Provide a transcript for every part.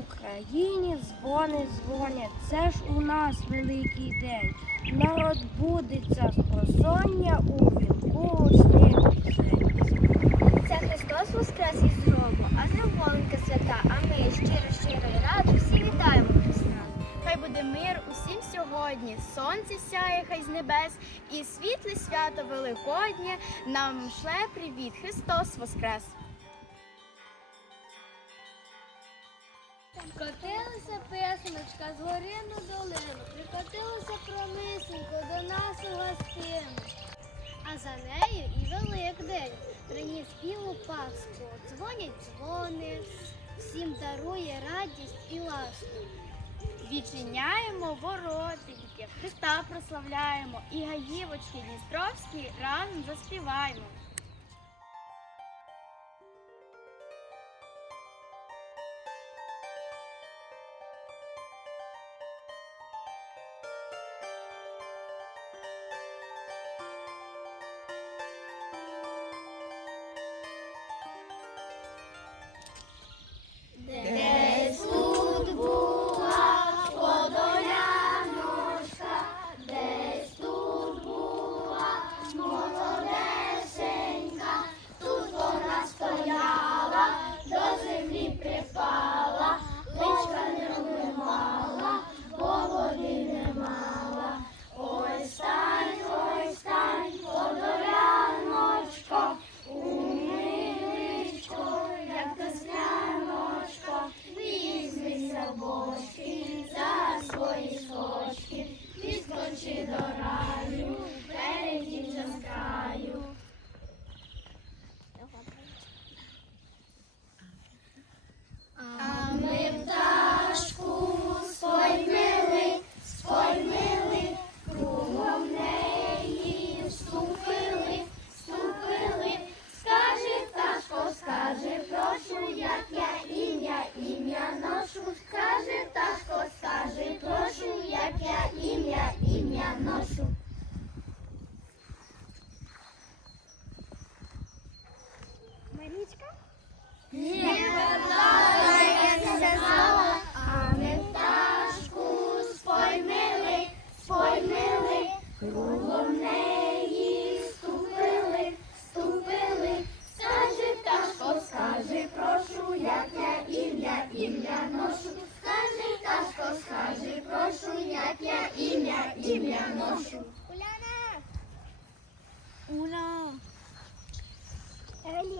Україні дзвони дзвонять, це ж у нас великий день. Народ будеться з просоння у вінку усні. Це Христос Воскрес із гробу, а з ним воленька свята, а ми щиро, щиро і радо всі вітаємо Христа. Хай буде мир усім сьогодні. Сонце сяє, хай з небес, і світле свято Великоднє нам шле привіт, Христос Воскрес! Катилася писаночка з гори на долину, прикотилася промисенько до нас у гостину. А за нею і Великдень приніс білу Пасху, дзвонять дзвони, всім дарує радість і ласку. Відчиняємо воротеньки, Христа прославляємо і гаївочки Дністровські разом заспіваємо.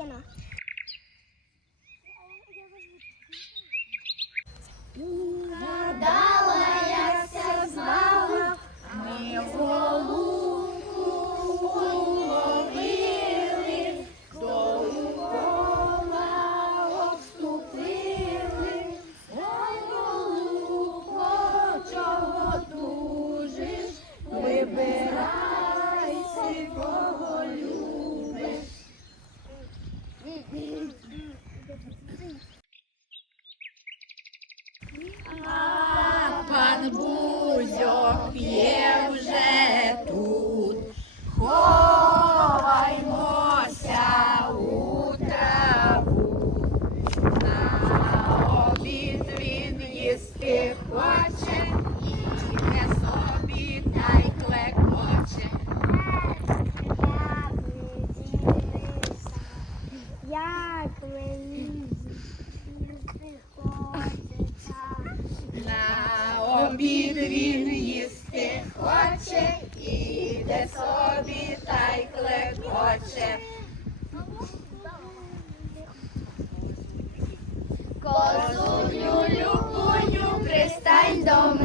你们 dumb.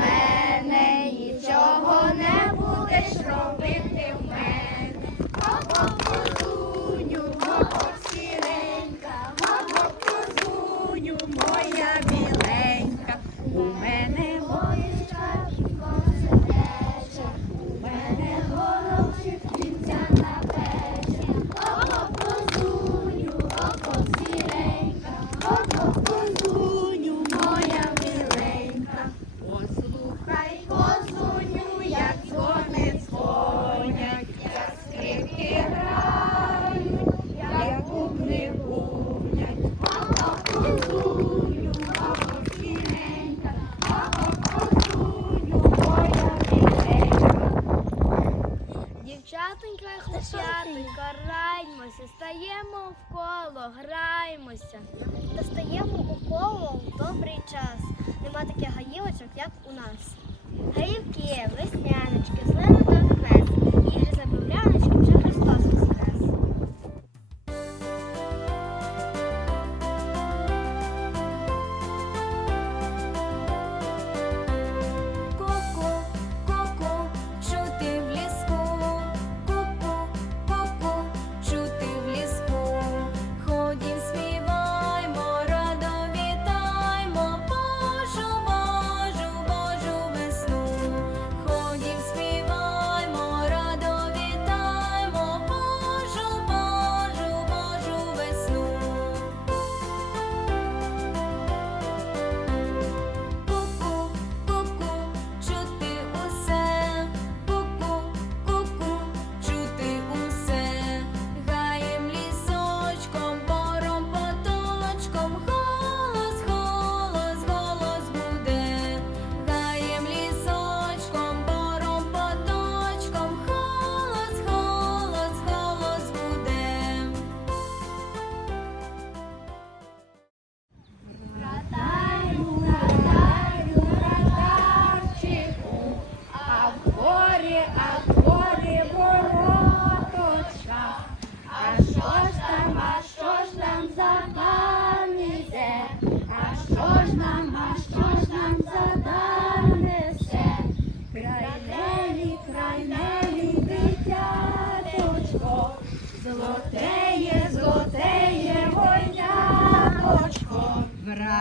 Стаємо в коло, граємося. Та стаємо у коло в добрий час. Нема таких гаївочок, як у нас. Гаївки, весняночки, злено та намет, ігри забавляли.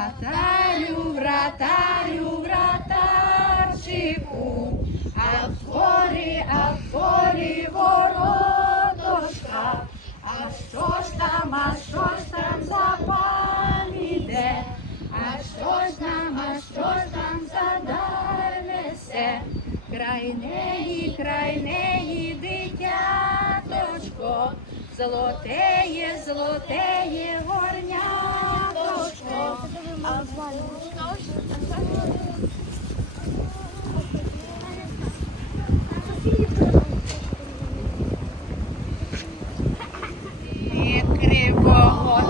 Вратарю, вратарю, вратарчику, а в горі, а в горі вороточка. А що ж там, а що ж там за пан іде? А що ж нам, а що ж там за несе? Край неї, край неї, дитяточко, золотеє, золотеє горняточко. Ми кривого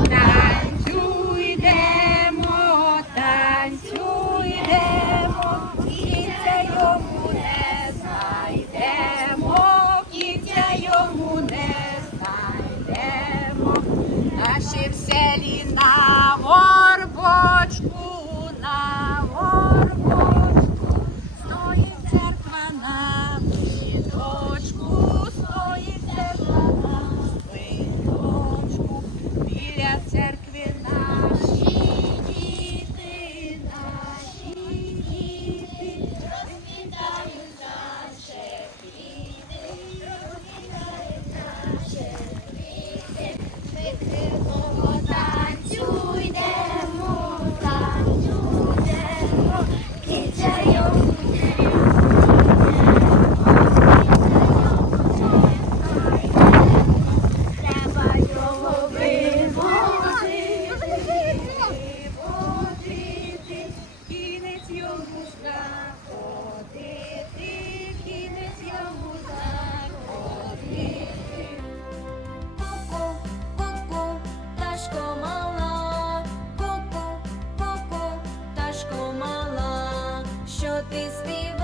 Peace be.